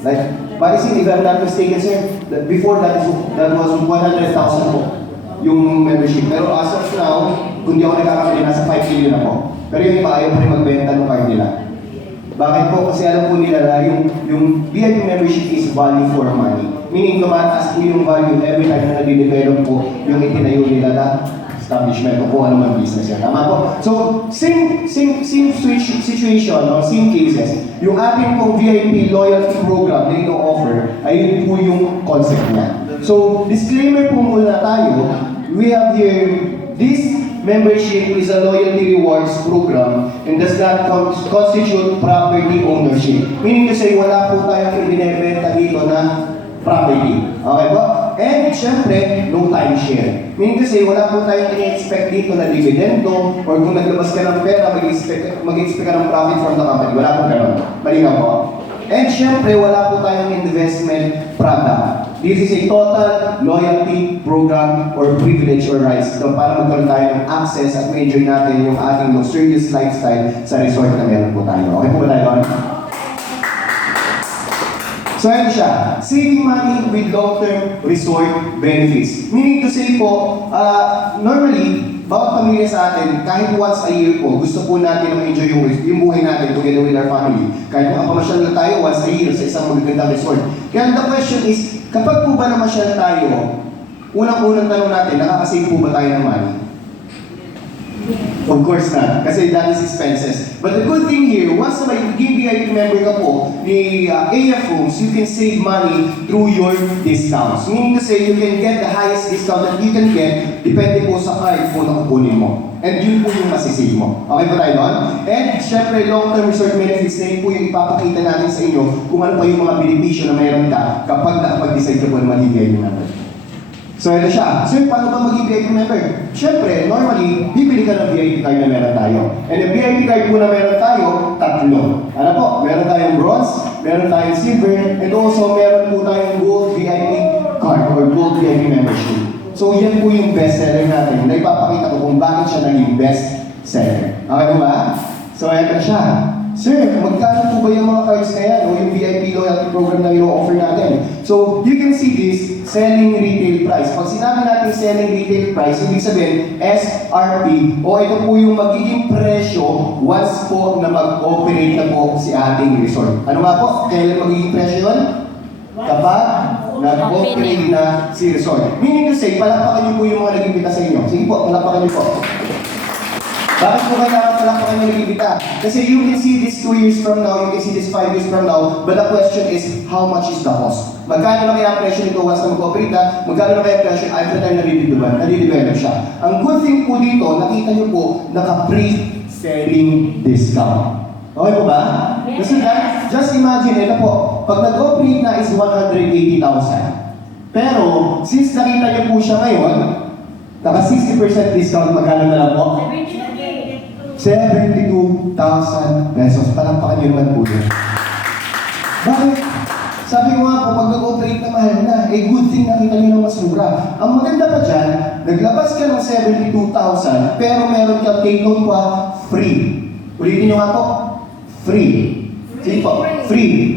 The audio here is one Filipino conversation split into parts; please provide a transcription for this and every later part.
Like, Parisin, if I'm not mistaken, sir, before that was 100,000 po yung membership. Pero as of now, kung di ako nagkakamali, nasa 5 million na po. Pero yung iba, ayaw pa rin magbenta ng card nila. Bakit po? Kasi alam po nila na yung VIP membership is value for money. Meaning, tumataas po yung value every time na nade-develop po yung itinayo nila na establishment o kung ano man business yan. Tama po? So, same situation or same cases. Yung ating pong VIP loyalty program na ino-offer, ayun po yung concept niya. So, disclaimer po muna tayo, we have here, this membership is a loyalty rewards program and does not constitute property ownership. Meaning to say, wala po tayong ibinebenta dito na property. Okay po? And syempre, no timeshare. Meaning to say, wala po tayong in-expect dito na dividendo or kung naglabas ka ng pera, mag-expect ka ng profit from the company. Wala po ganun. Malinaw po? And syempre, wala po tayong investment product. This is a total loyalty program or privilege or rights para magkaroon tayo ng access at ma-enjoy natin yung ating luxurious lifestyle sa resort na meron po tayo. Okay po ba tayo? So, ayun siya. Saving money with long-term resort benefits. Meaning to say po, normally, bawat pamilya sa atin, kahit once a year po, gusto po natin na ma-enjoy yung buhay natin together with our family. Kahit makapamasyal na tayo once a year sa isang magagandang resort. Kaya the question is, kapag po ba namasyal tayo, unang-unang tanong natin, nakakasave po ba tayo ng money? Of course not, kasi that is expenses. But the good thing here, once na may VIP member ka po ni AF Rooms, you can save money through your discounts. Meaning to say, you can get the highest discount that you can get depende po sa card po na kukunin mo. And yun po yung masisave mo. Okay ba tayo doon? And syempre, long-term resort benefits na yun po yung ipapakita natin sa inyo kung ano pa yung mga benepisyo na mayroon ka kapag nakapag-decide ka po na maging VIP member. So, ito siya. So, paano ba maging VIP member? Siyempre, normally, bibili ka ng VIP card na meron tayo. And yung VIP card po na meron tayo, tatlo. Ano po? Meron tayong bronze, meron tayong silver, and also meron po tayong gold VIP card or gold VIP membership. So, yan po yung best seller natin. Na ipapakita ko kung bakit siya naging best seller. Okay ba? So, ito siya. Sir, magkano po ba yung mga cards na yan o yung VIP loyalty program na i-offer natin? So, you can see this selling retail price. Pag sinabi natin selling retail price, ibig sabihin SRP o ito po yung magiging presyo once po na mag-operate na po si ating resort. Ano nga po? Kailan magiging presyo yun? Kapag nag-operate na si resort. Meaning to say, palakpakan niyo po yung mga nag-imbita sa inyo. Sige po, palakpakan niyo po. Bakit po kailangan palakpakan niyo nag-imbita? Kasi you can see this 2 years from now, you can see this 5 years from now, but the question is, how much is the cost? Magkano na kaya ang presyo nito once na mag-operate na? Magkano na kaya ang presyo every time nadidevelop siya? Ang good thing po dito, nakita niyo po, naka-pre-selling discount. Okay po ba? Kasi just imagine, ito po, pag nag-operate na is 180,000. Pero, since nakita niyo po siya ngayon, naka 60% discount, magkano na lang po? 72,000 pesos. Palampakan niyo naman po yun. Bakit? Sabi ko nga po, pag nag-operate na mahal na, good thing nakita niyo ng mas mura. Ang maganda pa dyan, naglabas ka ng 72,000, pero meron ka take-home pa free. Ulitin niyo nga po, free. Sige po, free.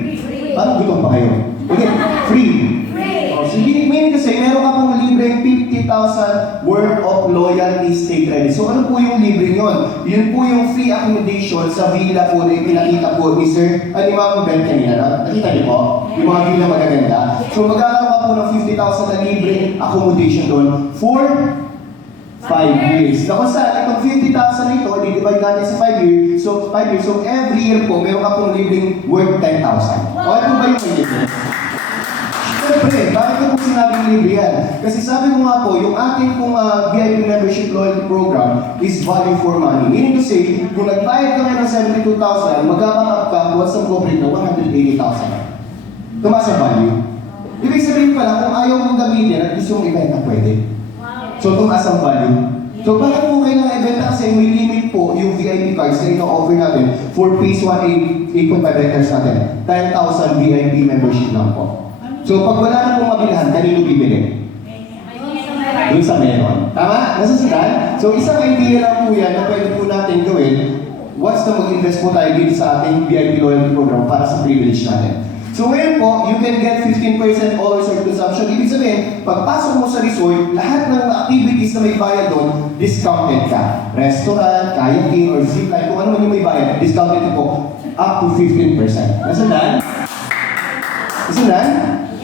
Parang gutom pa kayo. Okay, free. So, meaning kasi, meron ka pong libreng 50,000 worth of loyalty stay credit. So, ano po yung libre yun? Yun po yung free accommodation sa villa po na pinakita po ni Sir, ni Ma'am Ben kanina. Nakita niyo po? Yung mga villa magaganda. So, magkakaroon ka po ng 50,000 na libre accommodation doon for 5 years. Na kung saan, itong 50,000 na ito, di-divide natin sa 5 years. So, 5 years. So, every year po, meron ka pong libreng worth 10,000. Okay po ba yung libre? Siyempre, bakit ko po sinabing libre yan? Kasi sabi ko nga po, yung ating pong VIP membership loyalty program is value for money. Meaning to say, kung nagbayad ka ngayon ng 72,000, magkakakap ka once ang corporate na 180,000. Tumaas ang value. Ibig sabihin pala, kung ayaw mong gamitin at gusto mong ibenta, pwede. So, tumaas ang value. So, bakit po kayo nang-ibenta? Kasi may limit po yung VIP cards na ino-offer natin for phase 1, 8.5 hectares natin. 10,000 VIP membership lang po. So, pag wala na pong mabilahan, kanino bibili? Doon sa meron. Tama? Nasusundan? So, isang idea lang po yan na pwede po natin gawin once na mag-invest po tayo dito sa ating VIP loyalty program para sa privilege natin. So ngayon po, you can get 15% all resort consumption. Ibig sabihin, pagpasok mo sa resort, lahat ng activities na may bayad doon, discounted ka. Restaurant, kayaking, or zipline, kung ano man yung may bayad, discounted po up to 15%. Nasundan? Nasundan?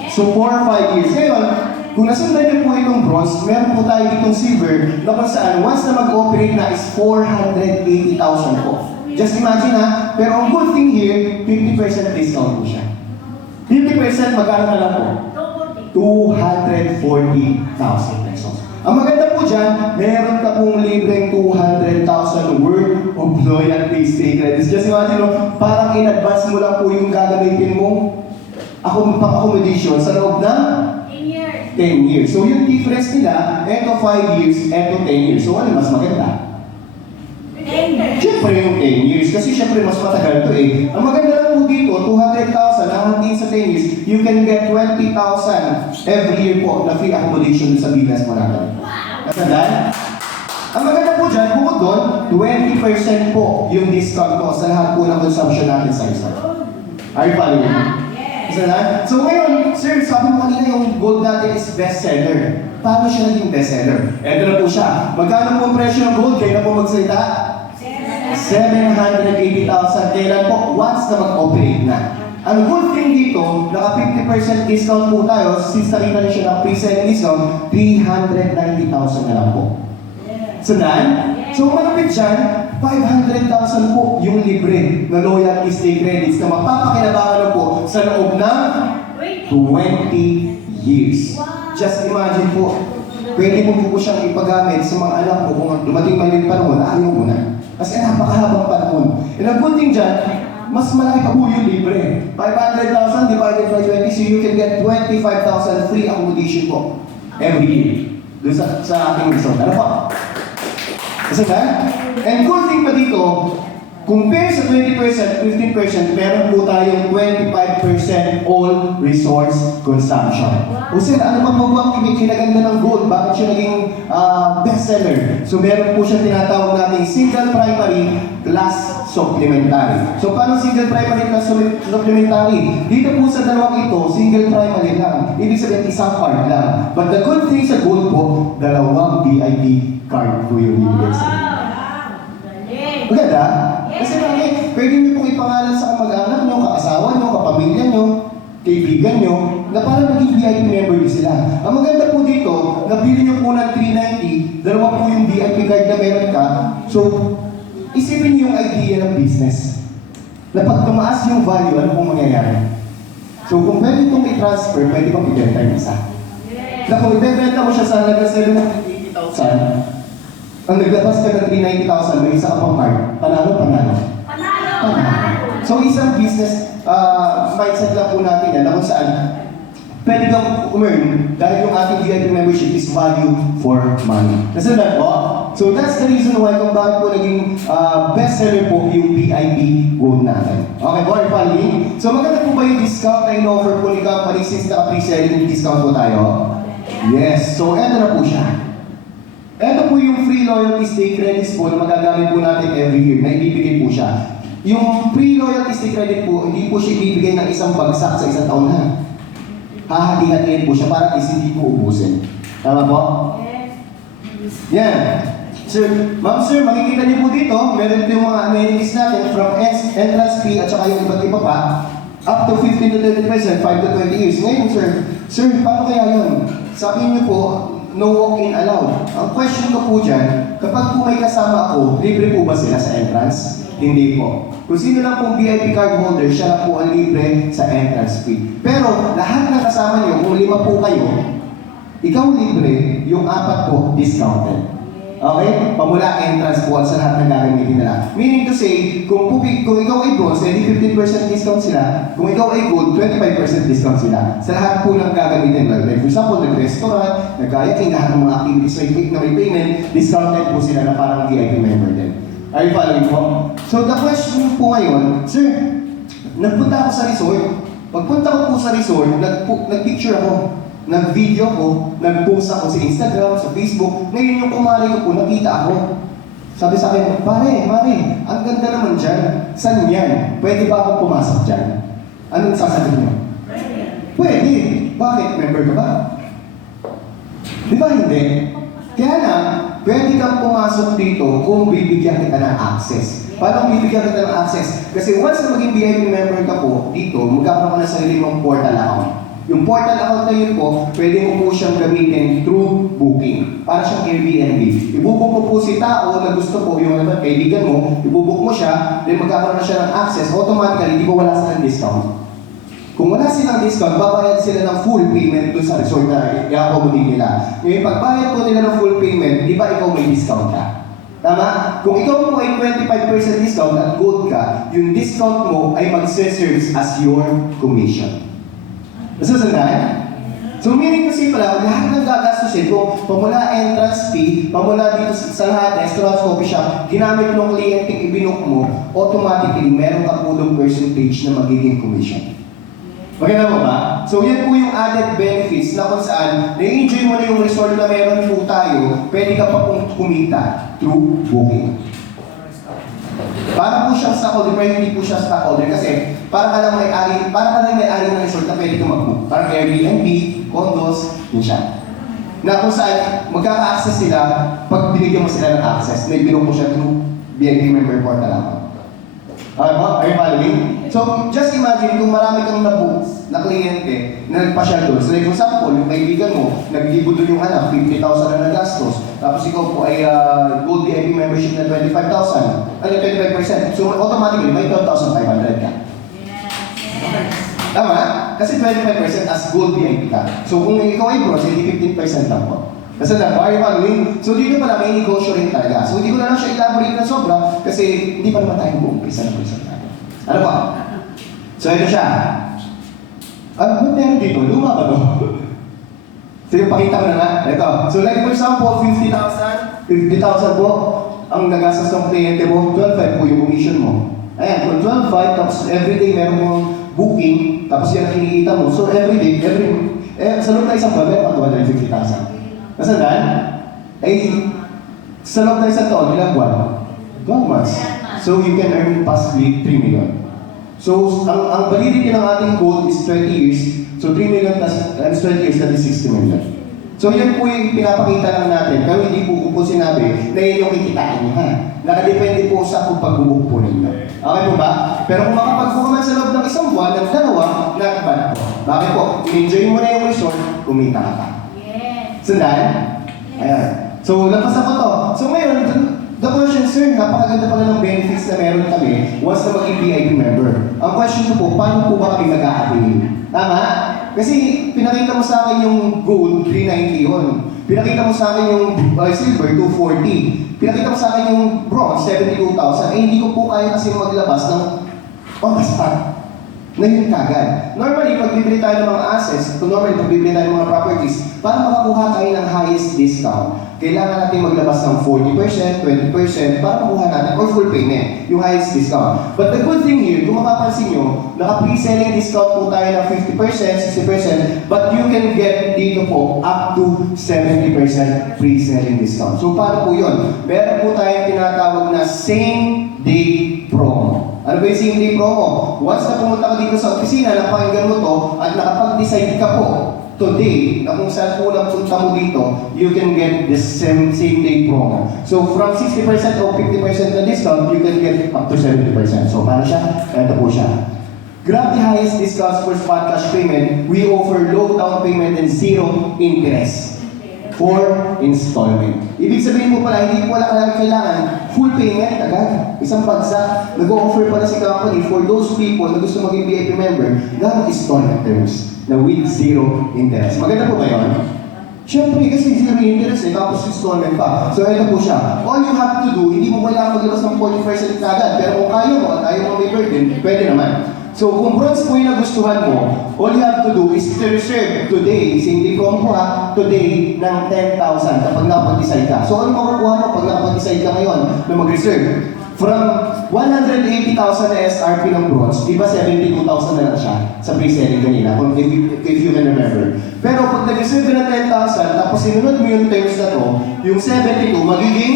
So 4 or 5 years. Ngayon, kung nasundan niyo po itong bronze, meron po tayo itong silver na kung saan once na mag-operate na is 480,000 po. Just imagine ha, pero ang good thing here, 50% discount po siya. 50% magkano na lang po? 240,000 pesos. Ang maganda po dyan, meron ka pong libreng 200,000 worth of loyalty stay credits. Just imagine, no, parang in advance mo lang po yung gagamitin mo pang-accommodation sa loob ng 10 years. So yung difference nila, eto 5 years, eto 10 years. So ano mas maganda? Siyempre yung 10 years, kasi siyempre mas matagal to eh. Ang maganda lang po dito, 200,000, nahantiin sa 10 years, you can get 20,000 every year po na free accommodation sa Villas Monacan. Nasandaan? Ang maganda po dyan, bukod doon, 20% po yung discount po sa lahat po ng consumption natin sa resort. Are you following me? Nasandaan? So ngayon, sir, sabi mo kanina yung gold natin is bestseller. Paano siya naging bestseller? Ito na po siya. Magkano po ang presyo ng gold? Kaya na po magsalita? 780,000. Kailan po? Once na mag-operate na. Ang good thing dito, naka 50% discount po tayo, since nakita niyo siya ng pre-selling discount, 390,000 na lang po. Sundan? So malapit dyan, 500,000 po yung libre na loyalty stay credits na mapapakinabangan na po sa loob ng 20 years. Just imagine po, pwede mo po siyang ipagamit sa mga anak mo kung dumating man yung panahon, ayaw mo na. Kasi napakahabang panahon. And ang good thing dyan, mas malaki pa po yung libre. 500,000 divided by 20, so you can get 25,000 free accommodation po every year. Doon sa ating resort. Ano po? Kasi ba? And good thing pa dito, compare sa 20%, 15%, meron po tayong 25% all resource consumption. O sir, ano pa po ang kinaganda ng gold? Bakit siya naging bestseller? So meron po siya tinatawag natin single primary plus supplementary. So paano single primary plus supplementary? Dito po sa dalawang ito, single primary lang. Ibig sabihin isang card lang. But the good thing sa gold po, dalawang VIP card po yung ibig sabihin. Maganda? Kasi bakit? Pwede niyo pong ipangalan sa kamag-anak nyo, kaasawa nyo, kapamilya nyo, kaibigan nyo, na parang naging VIP member din sila. Ang maganda po dito, nabili nyo po ng 390, dalawa po yung VIP card na meron ka, so isipin niyo yung idea ng business. Na pag tumaas yung value, ano pong mangyayari? So kung pwede itong i-transfer, pwede pang i-benta yung isa. Na kung i-benta mo siya sa halaga 780,000, ang naglabas ka ng 390,000, may isa ka pang card. Panalo. So isang business mindset lang po natin yan, na kung saan pwede kang earn dahil yung ating VIP membership is value for money. Nasundan po? So that's the reason why kung bakit po naging bestseller po yung VIP gold natin. Okay po, are you following? So maganda po ba yung discount na in-offer po ni company since naka-pre-selling discount po tayo? Yes. So eto na po siya. Ito po yung free loyalty stay credits po na magagamit po natin every year, na ibibigay po siya. Yung free loyalty stay credit po, hindi po siya ibibigay ng isang bagsak sa isang taon na. Hahati-hatiin po siya para at least hindi po ubusin. Tama po? Yes. Yan. Sir, ma'am sir, makikita niyo po dito, meron po yung mga amenities natin from entrance fee at saka yung iba't iba pa, up to 15 to 20%, 5 to 20 years. Ngayon sir, paano kaya yun? Sabi niyo po, no walk-in allowed. Ang question ko po dyan, kapag po may kasama ako, libre po ba sila sa entrance? Hindi po. Kung sino lang pong VIP card holder, siya lang po ang libre sa entrance fee. Pero lahat ng kasama niyo, kung 5 po kayo, ikaw libre, yung 4 po discounted. Okay? Pamula entrance po sa lahat ng gagamitin nila. Meaning to say, kung ikaw ay bronze, edi 15% discount sila. Kung ikaw ay gold, 25% discount sila. Sa lahat po ng gagamitin nila. Like for example, nag-restaurant, nag-kayaking, lahat ng mga activities na may payment, discounted po sila na parang VIP member din. Are you following po? So the question po ngayon, sir, nagpunta ako sa resort. Pagpunta ko po sa resort, nag-picture ako. Nag-video ko, nag-post ako sa Instagram, sa Facebook. Ngayon yung kumari ko po, nakita ako. Sabi sa akin, pare, ang ganda naman dyan. Saan yan? Pwede ba akong pumasok dyan? Anong sasabihin niyo? Pwede. Bakit? Member ka ba? Di ba hindi? Kaya na, pwede kang pumasok dito kung bibigyan kita ng access. Paano bibigyan kita ng access? Kasi once na maging VIP member ka po dito, magkakaroon ka na sarili mong portal account. Yung portal account na yun po, pwede mo po siyang gamitin through booking. Para siyang Airbnb. Ibubook mo po si tao na gusto po, yung kaibigan mo, ibubook mo siya, then magkakaroon na siya ng access, automatically, di ba wala silang discount? Kung wala silang discount, babayad sila ng full payment dun sa resort na i-accommodate nila. Ngayon, pagbayad po nila ng full payment, di ba ikaw may discount ka? Tama? Kung ikaw mo ay 25% discount at gold ka, yung discount mo ay mag-serves as your commission. Nasusundan? So meaning kasi pala, lahat ng gagastusin, kung pamula entrance fee, pamula dito sa lahat, restaurant, coffee shop, ginamit ng kliyenteng ibinok mo, automatically, meron ka po ng percentage na magiging commission. Maganda mo ba? So yan po yung added benefits na kung saan, na-enjoy mo na yung resort na meron po tayo, pwede ka pa pong kumita through booking. Para po siyang stockholder, pero hindi po siya stockholder kasi para ka lang may-ari ng resort na pwede ka mag-book. Parang Airbnb, condos, yun siya. Na kung saan magkaka-access sila pag binigyan mo sila ng access, na ibinok mo siya through VIP member portal account. Okay po? Are you following? So, just imagine kung marami kang na-book na kliyente na nagpa-share doon. So, like for example, yung kaibigan mo, nag-libo doon yung 50,000 na nagastos. Tapos ikaw po ay gold VIP membership na 25,000. 25%. So, automatically, may 12,500 ka. Tama? Kasi 25% as gold VIP ka. So, kung ikaw ay bronze, hindi 15% lang po. Kasi na, are you following? So dito pala may negosyo rin talaga. So hindi ko na lang siya elaborate na sobra kasi hindi pa naman tayo mag-umpisa ng resort natin. Ano ba? So ito siya. Ba't meron dito? Luma ba to? So yung pakita ko na nga. Ito. So like for example, 50,000 po ang nagastos ng kliyente mo, 12,500 po yung commission mo. Ayan, kung 12,500 tapos everyday meron mong booking, tapos yan ang kinikita mo. So everyday, sa loob na isang buwan, meron pa 250,000. Nasaan? Ay, sa loob na isang taon, ilang buwan? 12 months. So you can earn possibly 3 million. So, ang validity ng ating gold is 20 years. So 3 million times 20 years, that is 60 million. So yan po yung pinapakita lang natin. Pero hindi po po sinabi na yun yung kikitain niyo, ha? Nakadepende po sa kung pag-book po ninyo. Okay po ba? Pero kung makapag-book naman sa loob ng isang buwan, ng dalawa, not bad po. Bakit po? I-enjoy mo na yung resort, kumita ka pa. Sundan? Ayan. So, lampasan ko to. So ngayon, the question, sir, napakaganda pala ng benefits na meron kami once na maging VIP member. Ang question ko po, paano po ba kami mag-a-avail? Tama? Kasi pinakita mo sa akin yung gold, 390 yun. Pinakita mo sa akin yung silver, 240. Pinakita mo sa akin yung bronze, 72,000. Eh, hindi ko po kaya kasi maglabas ng on the spot. Na yun kagad. Normally, pag bibili tayo ng mga assets, pag bibili tayo ng mga properties, para makakuha tayo ng highest discount, kailangan natin maglabas ng 40%, 20% para makuha natin, or full payment, yung highest discount. But the good thing here, kung mapapansin nyo, naka-pre-selling discount po tayo ng 50%, 60%, but you can get dito po up to 70% pre-selling discount. So, paano po yun? Meron po tayong tinatawag na same-day promo. Ano ba yung same day promo? Once na pumunta ka dito sa opisina, napakinggan mo to, at nakapag-decide ka po today na kung saan po lang punta mo dito, you can get the same day promo. So from 60% o 50% na discount, you can get up to 70%. So paano siya? Ito po siya. Grab the highest discounts for spot cash payment. We offer low down payment and zero interest for installment. Ibig sabihin mo pala, hindi mo wala kailangan full payment agad. Isang bagsak, nag-o-offer pala si company for those people na gusto maging VIP member na installment terms na with zero interest. Maganda po ba yun? Siyempre, kasi zero interest tapos installment pa. So, ito po siya. All you have to do, hindi mo kailangan maglabas ng 40% agad. Pero kung kaya mo at ayaw mo may burden, pwede naman. So, kung bronze po yung nagustuhan mo, all you have to do is to reserve today, hindi ko po today ng 10,000 kapag napag-decide ka. So, ano makukuha mo pag napag-decide ka ngayon na mag-reserve? From 180,000 na SRP ng bronze, di ba 72,000 na lang siya sa pre-selling kanina, if you can remember. Pero pag nag-reserve ka ng 10,000, tapos sinunod mo yung terms na to, yung 72 magiging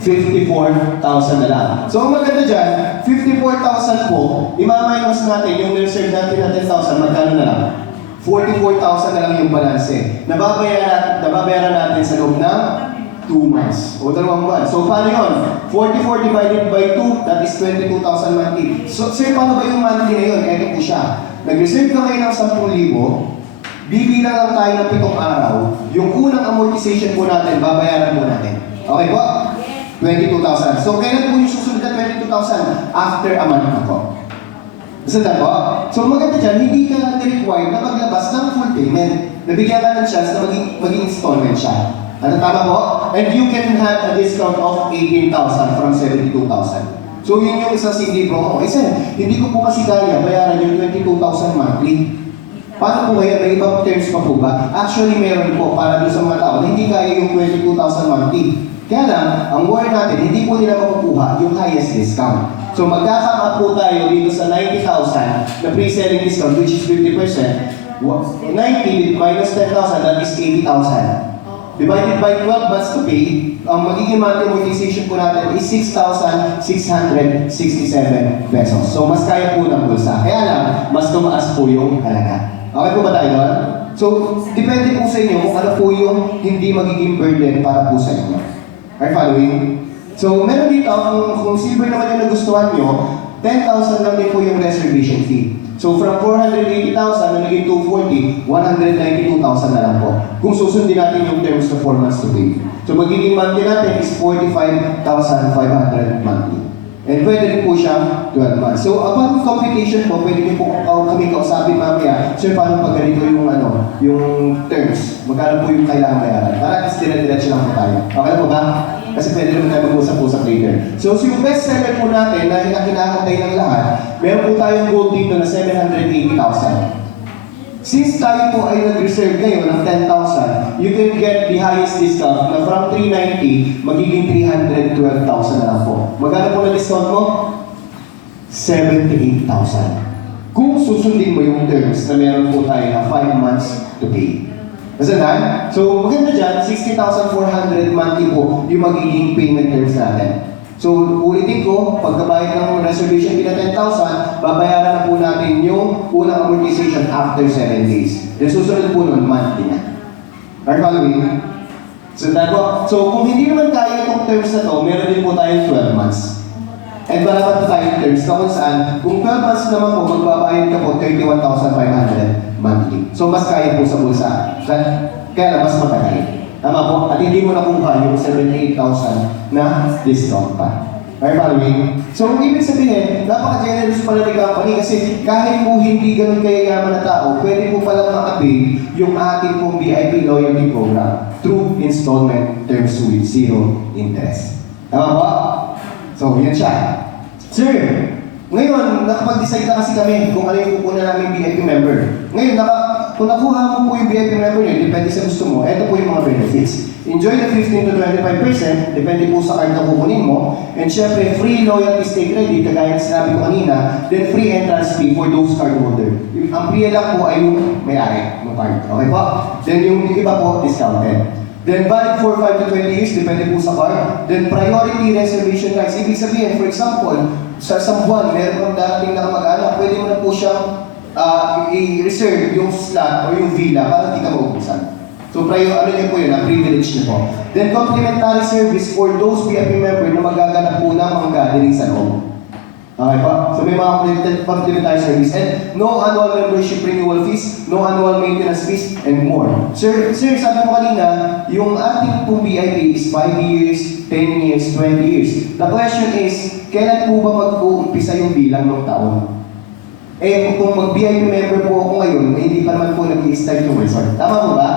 54,000 54,000 na lang. So, ang maganda dyan, 54,000 po, imaminus natin yung reserve natin na 10,000, magkano na lang? 44,000 na lang yung balanse. Nababayaran natin sa loob ng 2 months o 2 buwan. So, paano yun? 44 divided by 2, that is 22,000 monthly. So, sir, paano ba yung monthly na yun? Ito po siya. Nag-reserve ka kayo ng 10,000, bibilang lang tayo ng 7 araw, yung unang amortization po natin, babayaran po natin. Okay po? 22,000. So, kailan po yung susunod na 22,000? After a month na po. Gusto na po? So, maganda dyan, hindi ka required na maglabas ng full payment. Nabigyan ka ng chance na maging installment siya. Ano, tama po? And you can have a discount of 18,000 from 72,000. So, yun yung isang single promo. Hindi ko po kasi kaya bayaran yung 22,000 monthly. Paano po kaya? May ibang terms pa po ba? Actually, meron po para doon sa mga tao na hindi kaya yung 22,000 monthly. Kaya lang, ang worry natin, hindi po nila makukuha yung highest discount. So, magkakama po tayo dito sa 90,000 na pre-selling discount, which is 50%. 90 minus 10,000, that is 80,000. Divided by 12 months to pay, ang magiging monthly amortization po natin is 6,667 pesos. So, mas kaya po ng bulsa. Kaya lang, mas tumaas po yung halaga. Okay po ba tayo doon? So, depende po sa inyo kung ano po yung hindi magiging burden para po sa inyo. Are you following? So, meron dito, kung silver naman yung nagustuhan nyo, 10,000 lang din po yung reservation fee. So, from 480,000 na naging 240, 192,000 na lang po. Kung susundin natin yung terms na 4 months to pay. So, magiging monthly natin is 45,500 monthly. And pwede rin po siya 12 months. So, upon computation po, pwede niyo po kami kausapin mamaya, sir, paano pag ganito yung terms? Magkano po yung kailangan bayaran? Para at least dire-diretso lang po tayo. Okay po ba? Kasi pwede naman tayo mag-usap-usap later. So yung best seller po natin na kinakantay ng lahat, meron po tayong gold dito na 780,000. Since tayo po ay nag-reserve ngayon ng 10,000, you can get the highest discount na from 390, magiging 312,000 na lang po. Magkano po na discount mo? 78,000. Kung susundin mo yung terms na meron po tayo na 5 months to pay. Kasi na? So, maganda dyan, 60,400 monthly po yung magiging payment terms natin. So, ulitin ko, pagkabayad ng reservation fee na 10,000, babayaran na po natin yung unang amortization after 7 days. Then susunod po nun, monthly na. Are you following? So, kung hindi naman kaya itong terms na to, meron din po tayong 12 months. And wala pa tayong terms na kung saan, kung 12 months naman po, magbabayad ka po 31,500 monthly. So, mas kaya po sa bulsa. Kaya lang, mas matagal. Tama po? At hindi mo nakuha yung 78,000 na discount pa. Are you following? So, ibig sabihin, napaka-generous pala ng company kasi kahit po hindi ganun kayayaman na tao, pwede po palang ma-avail yung ating pong VIP loyalty program through installment terms with zero interest. Tama po? So, yan siya. Sir, ngayon, nakapag-decide na kasi kami kung ano yung kukunan namin VIP member. Ngayon, kung nakuha mo po yung VIP member nyo, depende sa gusto mo, ito po yung mga benefits. Enjoy the 15 to 25%, depende po sa card na kukunin mo. And syempre, free loyalty stay credit, kagaya na sinabi ko kanina, then free entrance fee for those card holder. Ang free lang po ay yung may-ari ng card. Okay po? Then yung iba po, discounted. Then valid for 5 to 20 years, depende po sa card. Then priority reservation rights. Ibig sabihin, for example, sa isang buwan, meron kang darating na kamag-anak, pwede mo na po siyang i-reserve yung slot o yung villa para hindi ka maubusan. So, ano niyo po yun, privilege niyo po. Then, complimentary service for those VIP member na magaganap po ng mga gathering sa loob. Okay po? So, may mga complimentary service. And no annual membership renewal fees, no annual maintenance fees, and more. Sir, sabi mo kanina, yung ating pong VIP is 5 years, 10 years, 20 years. The question is, kailan po ba mag-uumpisa yung bilang ng taon? Kung mag-VIP member po ako ngayon, hindi pa naman po nag-i-start yung resort. Tama po ba?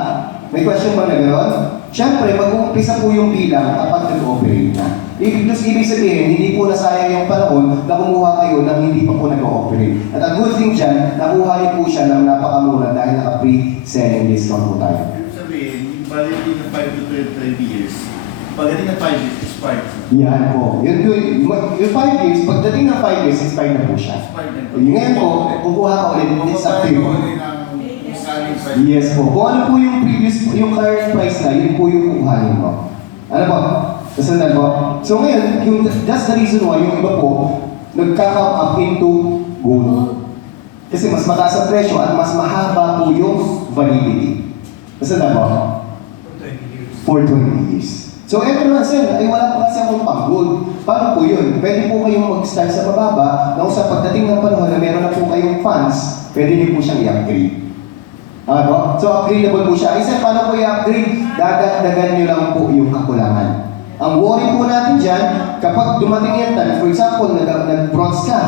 May question ba na gano'n? Siyempre, mag-uumpisa po yung bilang kapag nag-ooperate na. Ibig sabihin, hindi po nasayang yung panahon na kumuha kayo nang hindi pa po nag-ooperate. At ang good thing dyan, nakuha niyo po siya ng napakamura dahil naka-pre-selling discount po tayo. Ibig sabihin, yung validity ng 5 to 20 years, pagdating ng 5 years, expired. Yan po. Yung 5 years, pagdating ng 5 years, expired na po siya. Ngayon po, kukuha ka ulit, it's up to you. Yes po. Kung ano po yung previous, yung current price na, yun po yung kukuhanin mo. Ano po? Nasundan po? So ngayon, that's the reason why yung iba po, nagka-come up into gold. Kasi mas mataas ang presyo at mas mahaba po yung validity. Nasundan po? For 20 years. So eto naman sir, ay wala pa kasi akong pang-gold. Paano po yun? Pwede po kayong mag-start sa mababa na kung sa pagdating ng panahon na meron na po kayong funds, pwede niyo po siyang i-upgrade. Ano? So upgradable po siya. Isa, paano po i-upgrade? Dadagdagan niyo lang po yung kakulangan. Ang worry po natin dyan, kapag dumating yung time, for example, nag-bronze ka,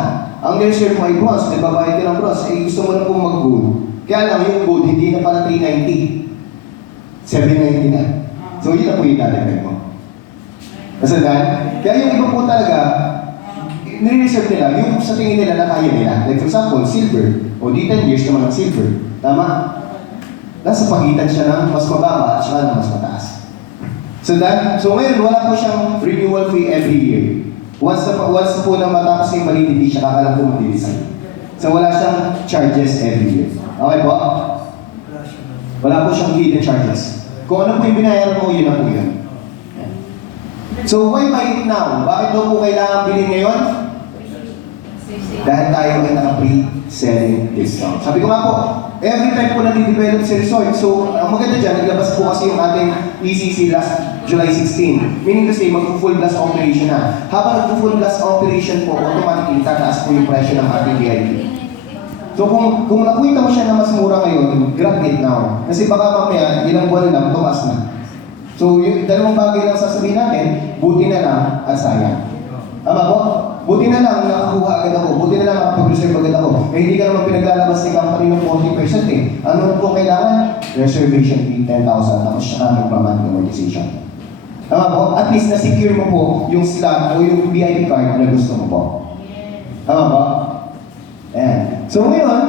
ang next-year mo ay bronze, nagbabayad ka ng bronze, eh gusto mo na po mag-gold. Kaya lang yung gold, hindi na pala 390. 790 na. So yun na po yung dadagdag mo. Nasundan? Kaya yung iba po talaga, nire-reserve nila, yung sa tingin nila na kaya nila. Like for example, silver. O di 10 years naman ang silver. Tama? Nasa pagitan siya ng mas mababa at saka ng mas mataas. So ngayon, wala po siyang renewal fee every year. Once na po na matapos yung validity, siya kakalang po mag-design. So wala siyang charges every year. Okay po? Wala po siyang hidden charges. Kung ano po yung binayaran mo, yun na po yun. So why buy it now? Bakit daw po kailangan bilhin ngayon? Dahil tayo ay naka-pre-selling discount. Sabi ko nga po, every time po nadidevelop sa resort, so ang maganda dyan, naglabas po kasi yung ating ECC last July 16. Meaning to say, mag-full blast operation na. Habang nag-full blast operation po, automatically tataas po yung presyo ng ating VIP. So kung nakita mo siya na mas mura ngayon, grab it now. Kasi baka mamaya, ilang buwan lang, tumaas na. So yung dalawang bagay lang sasabihin natin, buti na lang at sayang. Tama po? Buti na lang nakakuha agad ako, buti na lang nakapag-reserve agad ako. Eh hindi ka naman pinaglalabas ni company ng 40% eh. Ano po kailangan? Reservation fee, 10,000, tapos siya magmamahal ng amortization. Tama po? At least na-secure mo po yung slot o yung VIP card na gusto mo po. Tama po? Ayan. So ngayon,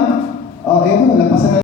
ayun, nagpasan na